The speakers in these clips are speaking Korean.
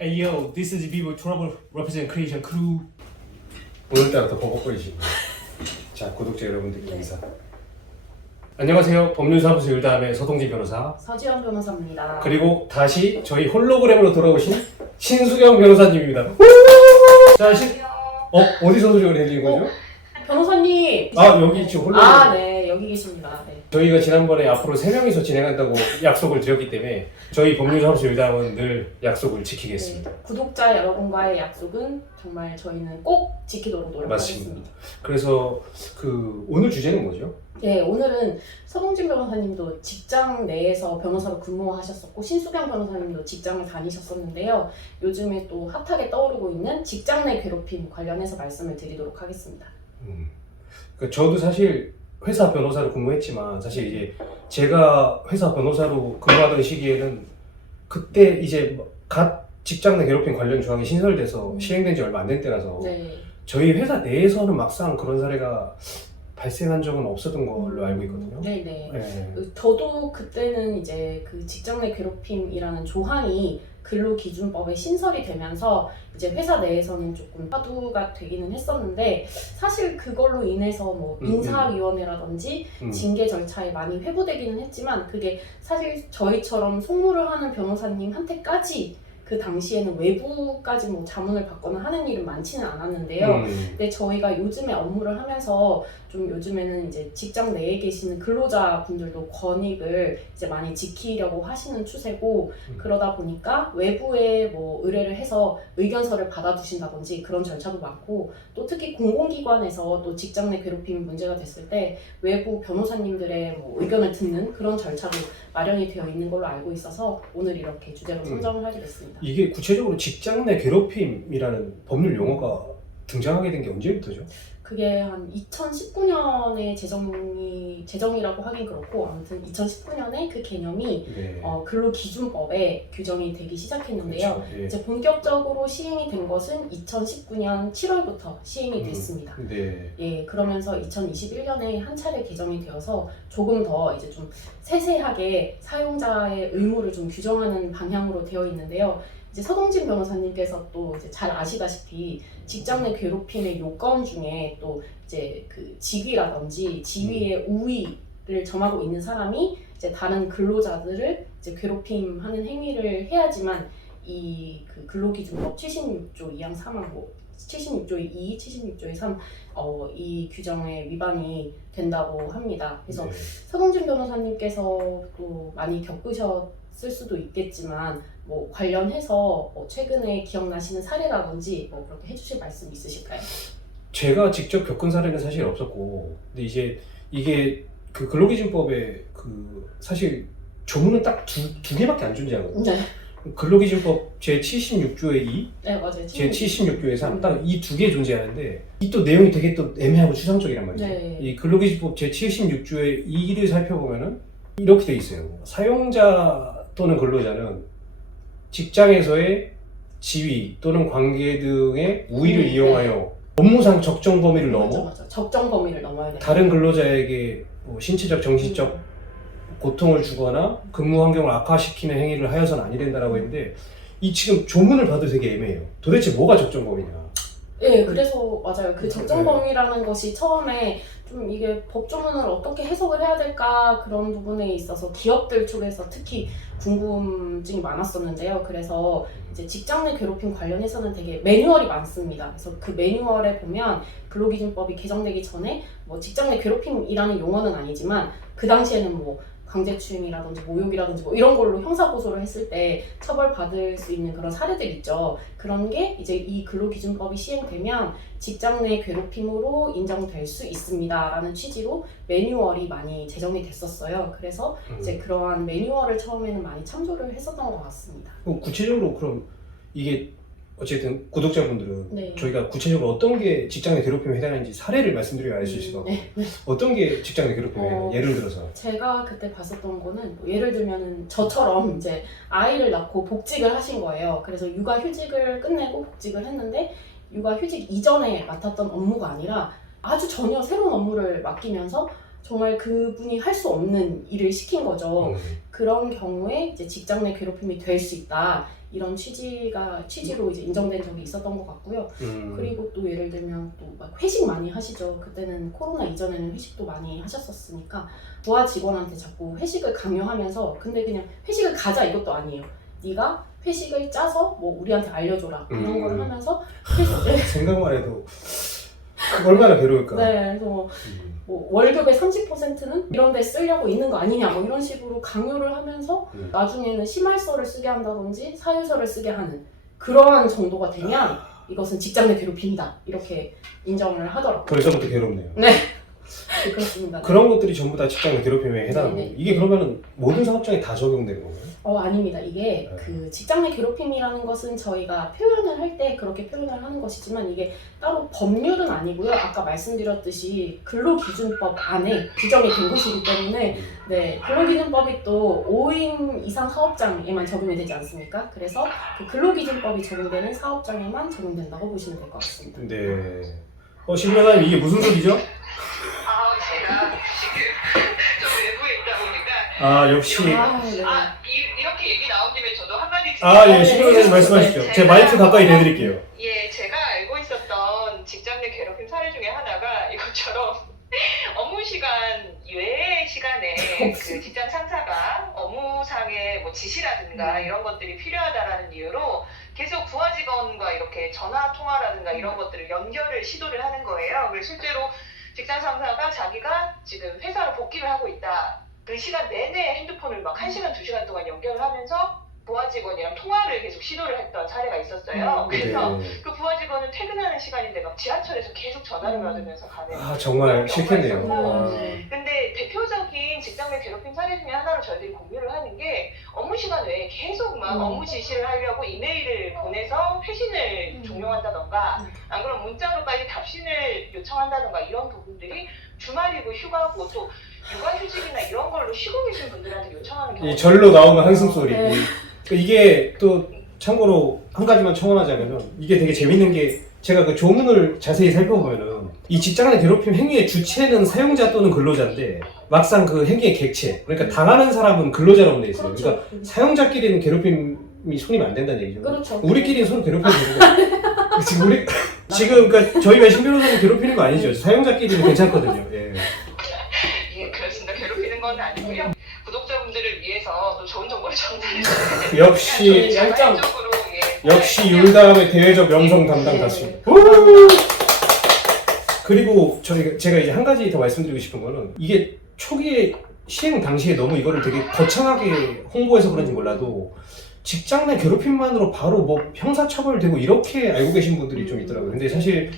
Hey yo, this is Vivo Trouble Represent Creation Crew. 오늘따라 더 버벅거리시고. 자, 구독자 여러분들께 네. 인사. 안녕하세요. 법률사무소 일담의 서동진 변호사. 서지영 변호사입니다. 그리고 다시 저희 홀로그램으로 돌아오신 신수경 변호사님입니다. 자, 어디서 소리를 내는 거죠? 변호사님! 아, 여기 지금 홀로그램. 네, 여기 계십니다. 네. 저희가 지난번에 앞으로 3명이서 진행한다고 약속을 드렸기 때문에 저희 법률사무소 일담은 늘 약속을 지키겠습니다. 네, 구독자 여러분과의 약속은 정말 저희는 꼭 지키도록 노력하겠습니다. 맞습니다. 그래서 오늘 주제는 뭐죠? 네, 오늘은 서동진 변호사님도 직장 내에서 변호사로 근무하셨었고 신수경 변호사님도 직장을 다니셨었는데요. 요즘에 또 핫하게 떠오르고 있는 직장 내 괴롭힘 관련해서 말씀을 드리도록 하겠습니다. 그러니까 저도 사실 회사 변호사로 근무했지만 사실 이제 제가 회사 변호사로 근무하던 시기에는 그때 이제 갓 직장 내 괴롭힘 관련 조항이 신설돼서 시행된 지 얼마 안 된 때라서 네. 저희 회사 내에서는 막상 그런 사례가 발생한 적은 없었던 걸로 알고 있거든요. 네네. 네. 저도 그때는 이제 그 직장 내 괴롭힘이라는 조항이 근로기준법에 신설이 되면서 이제 회사 내에서는 조금 화두가 되기는 했었는데 사실 그걸로 인해서 뭐 인사위원회라든지 징계 절차에 많이 회부되기는 했지만 그게 사실 저희처럼 송무를 하는 변호사님한테까지 그 당시에는 외부까지 뭐 자문을 받거나 하는 일은 많지는 않았는데요. 근데 저희가 요즘에 업무를 하면서 좀 요즘에는 이제 직장 내에 계시는 근로자분들도 권익을 이제 많이 지키려고 하시는 추세고 그러다 보니까 외부에 뭐 의뢰를 해서 의견서를 받아두신다든지 그런 절차도 많고 또 특히 공공기관에서 또 직장 내 괴롭힘 문제가 됐을 때 외부 변호사님들의 뭐 의견을 듣는 그런 절차도 마련이 되어 있는 걸로 알고 있어서 오늘 이렇게 주제로 선정을 하게 됐습니다. 이게 구체적으로 직장 내 괴롭힘이라는 법률 용어가 등장하게 된 게 언제부터죠? 그게 한 2019년에 제정이라고 하긴 그렇고 아무튼 2019년에 그 개념이 네. 근로기준법에 규정이 되기 시작했는데요. 그렇죠. 예. 이제 본격적으로 시행이 된 것은 2019년 7월부터 시행이 됐습니다. 네. 예, 그러면서 2021년에 한 차례 개정이 되어서 조금 더 이제 좀 세세하게 사용자의 의무를 좀 규정하는 방향으로 되어 있는데요. 이제 서동진 변호사님께서 또 이제 잘 아시다시피 직장 내 괴롭힘의 요건 중에 또 이제 그 직위라든지 지위의 우위를 점하고 있는 사람이 이제 다른 근로자들을 이제 괴롭힘하는 행위를 해야지만 이 그 근로기준법 76조 2항 3항 뭐 76조의 2, 76조의 3, 이 규정에 위반이 된다고 합니다. 그래서 네. 서동진 변호사님께서 또 많이 겪으셨을 수도 있겠지만 뭐 관련해서 뭐 최근에 기억나시는 사례라든지 뭐 그렇게 해주실 말씀 있으실까요? 제가 직접 겪은 사례는 사실 없었고, 근데 이제 이게 그 근로기준법에 사실 조문은 딱 두 개밖에 안 존재하거든요. 네, 근로기준법 제 76조의 2, 네 맞아요. 제 76조의 3, 딱 이 두 개 존재하는데 이 또 내용이 되게 또 애매하고 추상적이란 말이죠. 네. 이 근로기준법 제 76조의 2를 살펴보면은 이렇게 돼 있어요. 사용자 또는 근로자는 직장에서의 지위 또는 관계 등의 우위를 네. 이용하여 업무상 적정 범위를 넘어 맞아. 적정 범위를 넘어야 돼요. 다른 근로자에게 뭐 신체적, 정신적 고통을 주거나 근무 환경을 악화시키는 행위를 하여서는 아니 된다라고 했는데 이 지금 조문을 봐도 되게 애매해요. 도대체 뭐가 적정 범위냐? 네, 그래서 맞아요. 그 적정 네. 범위라는 것이 처음에 좀 이게 법조문을 어떻게 해석을 해야 될까 그런 부분에 있어서 기업들 쪽에서 특히 궁금증이 많았었는데요. 그래서 이제 직장 내 괴롭힘 관련해서는 되게 매뉴얼이 많습니다. 그래서 그 매뉴얼에 보면 근로기준법이 개정되기 전에 뭐 직장 내 괴롭힘이라는 용어는 아니지만 그 당시에는 뭐 강제추행이라든지 모욕이라든지 뭐 이런 걸로 형사고소를 했을 때 처벌받을 수 있는 그런 사례들 있죠. 그런 게 이제 이 근로기준법이 시행되면 직장 내 괴롭힘으로 인정될 수 있습니다라는 취지로 매뉴얼이 많이 제정이 됐었어요. 그래서 이제 그러한 매뉴얼을 처음에는 많이 참조를 했었던 것 같습니다. 구체적으로 그럼 이게 어쨌든 구독자분들은 네. 저희가 구체적으로 어떤 게 직장 내 괴롭힘에 해당하는지 사례를 말씀드려야 알 수 있을 것 같고 네. 어떤 게 직장 내 괴롭힘에 해당하는지 예를 들어서 제가 그때 봤었던 거는 뭐 예를 들면은 저처럼 이제 아이를 낳고 복직을 하신 거예요. 그래서 육아휴직을 끝내고 복직을 했는데 육아휴직 이전에 맡았던 업무가 아니라 아주 전혀 새로운 업무를 맡기면서 정말 그분이 할 수 없는 일을 시킨 거죠. 그런 경우에 이제 직장 내 괴롭힘이 될 수 있다. 이런 취지로 이제 인정된 적이 있었던 것 같고요. 그리고 또 예를 들면 또 막 회식 많이 하시죠. 그때는 코로나 이전에는 회식도 많이 하셨었으니까 부하 직원한테 자꾸 회식을 강요하면서 근데 그냥 회식을 가자 이것도 아니에요. 네가 회식을 짜서 뭐 우리한테 알려줘라 이런 걸 하면서 생각만 해도 그거 얼마나 괴로울까. 네, 그래서 뭐 월급의 30%는 이런 데 쓰려고 있는 거 아니냐 뭐 이런 식으로 강요를 하면서 나중에는 심할서를 쓰게 한다든지 사유서를 쓰게 하는 그러한 정도가 되면 이것은 직장 내 괴롭힘이다 이렇게 인정을 하더라고요. 벌써부터 괴롭네요. 네, 그렇습니다. 그런 것들이 전부 다 직장 내 괴롭힘에 해당하고 네, 네. 이게 그러면은 모든 사업장에 다 적용되는 건가요? 아닙니다. 이게 네. 그 직장 내 괴롭힘이라는 것은 저희가 표현을 할 때 그렇게 표현을 하는 것이지만 이게 따로 법률은 아니고요. 아까 말씀드렸듯이 근로기준법 안에 규정이 된 것이기 때문에 네, 근로기준법이 또 5인 이상 사업장에만 적용이 되지 않습니까? 그래서 그 근로기준법이 적용되는 사업장에만 적용된다고 보시면 될 것 같습니다. 네. 신변사님 이게 무슨 소리죠? 제가 지금 좀 외부에 있다 보니까 역시. 네. 이렇게 얘기 나온 김에 저도 한마디 예, 신변사님 말씀하십시오. 제 마이크 가까이 내드릴게요. 예, 제가 알고 있었던 직장 내 괴롭힘 사례 중에 하나가 이것처럼 업무 시간 외의 시간에 그 직장 상사가 업무상의 뭐 지시라든가 이런 것들이 필요하다라는 이유로 계속 부하 직원과 이렇게 전화 통화라든가 이런 것들을 연결을 시도를 하는 거예요. 그래서 실제로 직장 상사가 자기가 지금 회사로 복귀를 하고 있다. 그 시간 내내 핸드폰을 막 1시간, 2시간 동안 연결을 하면서 부하 직원이랑 통화를 계속 시도를 했던 사례가 있었어요. 그래서 그 부하 직원은 퇴근하는 시간인데 막 지하철에서 계속 전화를 받으면서 가는 정말 싫겠네요. 근데 대표적인 직장 내 괴롭힘 사례 중에 하나로 저희들이 공유를 하는 게 업무 시간 외에 계속 막 업무 지시를 하려고 이메일을 보내서 회신을 종용한다던가 안 그러면 문자로 빨리 답신을 요청한다던가 이런 부분들이 주말이고 휴가고 또 육아휴직이나 이런 걸로 쉬고 계신 분들한테 요청하는 경우가 절로 나오는 한숨소리. 네. 이게 또 참고로 한 가지만 첨언하자면은 이게 되게 재밌는 게 제가 그 조문을 자세히 살펴보면은 이 직장 내 괴롭힘 행위의 주체는 사용자 또는 근로자인데 막상 그 행위의 객체 그러니까 당하는 사람은 근로자라고 돼 있어요. 그러니까 사용자끼리는 괴롭힘이 손이면 안 된다는 얘기죠. 그렇죠. 우리끼리는 서로 괴롭혀도 되고 지금 그러니까 저희가 신 변호사님 괴롭히는 거 아니죠. 사용자끼리는 괜찮거든요. 예. 예, 그렇습니다. 괴롭히는 건 아니고요. 구독자분들을 위해서 또 좋은 정보를 전달해 역시 자발적으로 역시 율담의 대외적 명성 담당 다수. 그리고 제가 이제 한 가지 더 말씀드리고 싶은 거는 이게 초기에 시행 당시에 너무 이거를 되게 거창하게 홍보해서 그런지 몰라도 직장 내 괴롭힘만으로 바로 뭐 형사처벌되고 이렇게 알고 계신 분들이 좀 있더라고요. 근데 사실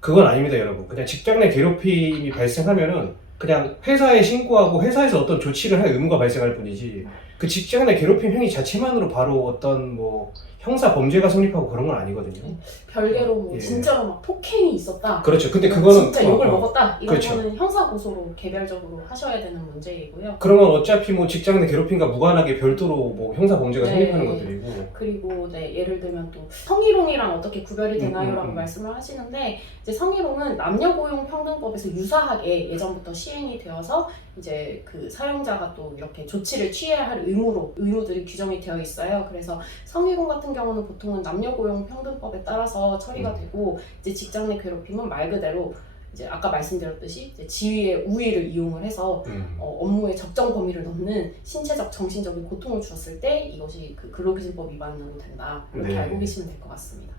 그건 아닙니다, 여러분. 그냥 직장 내 괴롭힘이 발생하면은 그냥 회사에 신고하고 회사에서 어떤 조치를 할 의무가 발생할 뿐이지 그 직장 내 괴롭힘 행위 자체만으로 바로 어떤 뭐 형사 범죄가 성립하고 그런 건 아니거든요. 별개로 뭐 예. 진짜로 막 폭행이 있었다. 그렇죠. 근데 그거는 진짜 욕을 먹었다. 이런 그렇죠. 거는 형사 고소로 개별적으로 하셔야 되는 문제이고요. 그런 건 어차피 뭐 직장 내 괴롭힘과 무관하게 별도로 뭐 형사 범죄가 네. 성립하는 것들이고. 그리고 네, 예를 들면 또 성희롱이랑 어떻게 구별이 되나요라고 말씀을 하시는데 이제 성희롱은 남녀고용평등법에서 유사하게 예전부터 시행이 되어서 이제 그 사용자가 또 이렇게 조치를 취해야 할 의무들이 규정이 되어 있어요. 그래서 성희롱 같은 경우는 보통은 남녀고용평등법에 따라서 처리가 되고 이제 직장 내 괴롭힘은 말 그대로 이제 아까 말씀드렸듯이 이제 지위의 우위를 이용을 해서 업무의 적정 범위를 넘는 신체적, 정신적인 고통을 주었을 때 이것이 그 근로기준법 위반으로 된다. 이렇게 네. 알고 계시면 될 것 같습니다.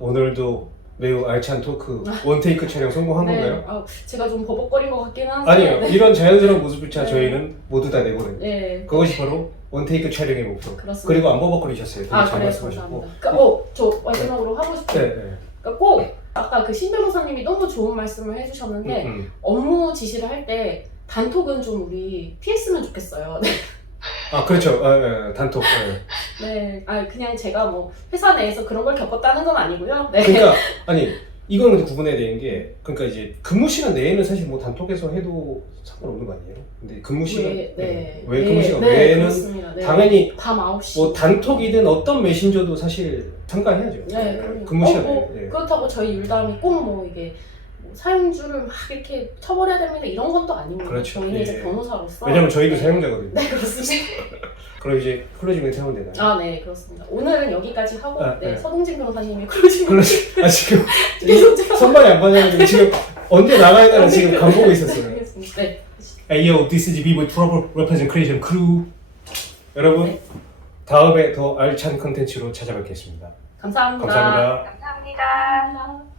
오늘도 매우 알찬 토크 원테이크 촬영 성공한 건가요? 제가 좀 버벅거린 것 같긴 한데 아니요. 네. 이런 자연스러운 모습조차 네. 저희는 모두 다 내거든요. 네. 그것이 바로 원테이크 촬영의 목표. 그렇습니다. 그리고 안 버벅거리셨어요. 되게 잘 그래, 말씀하셨고. 감사합니다. 그러니까 저 마지막으로 하고 싶은 네. 그러니까 꼭 아까 그 신 변호사님이 너무 좋은 말씀을 해주셨는데 업무 지시를 할 때 단톡은 좀 우리 피했으면 좋겠어요. 그렇죠. 단톡. 네, 그냥 제가 뭐 회사 내에서 그런 걸 겪었다는 건 아니고요. 네. 그러니까 이거는 근데 구분해야 되는 게 그러니까 이제 근무 시간 내에는 사실 뭐 단톡에서 해도 상관없는 거 아니에요? 근데 근무 시간 왜 근무 시간 외에는 그렇습니다. 네. 당연히 밤 9시 뭐 단톡이든 어떤 메신저도 사실 참가해야죠. 네, 그럼요. 근무 시간 내에. 그렇다고 저희 율담이 꼭 뭐 이게 뭐 사용주를 막 이렇게 처벌해야 됩니다 이런 건 또 아닙니다. 그렇죠. 저희는 예. 이제 변호사로서 왜냐면 저희도 사용자거든요. 네 그렇습니다. 그럼 이제 클로징 멘트 하면 되나요? 아 네 그렇습니다. 오늘은 여기까지 하고 아, 네, 네. 서동진 변호사님이 클로징 클로징 지금 계속 선발이 안 받아가지고 지금 언제 나가야 되나 지금 간 보고 있었어요. 알겠습니다. 네. Hey yo, this is Vivo Trouble Represent Creation Crew. 여러분 네. 다음에 더 알찬 컨텐츠로 찾아뵙겠습니다. 감사합니다. 감사합니다. 감사합니다. 감사합니다.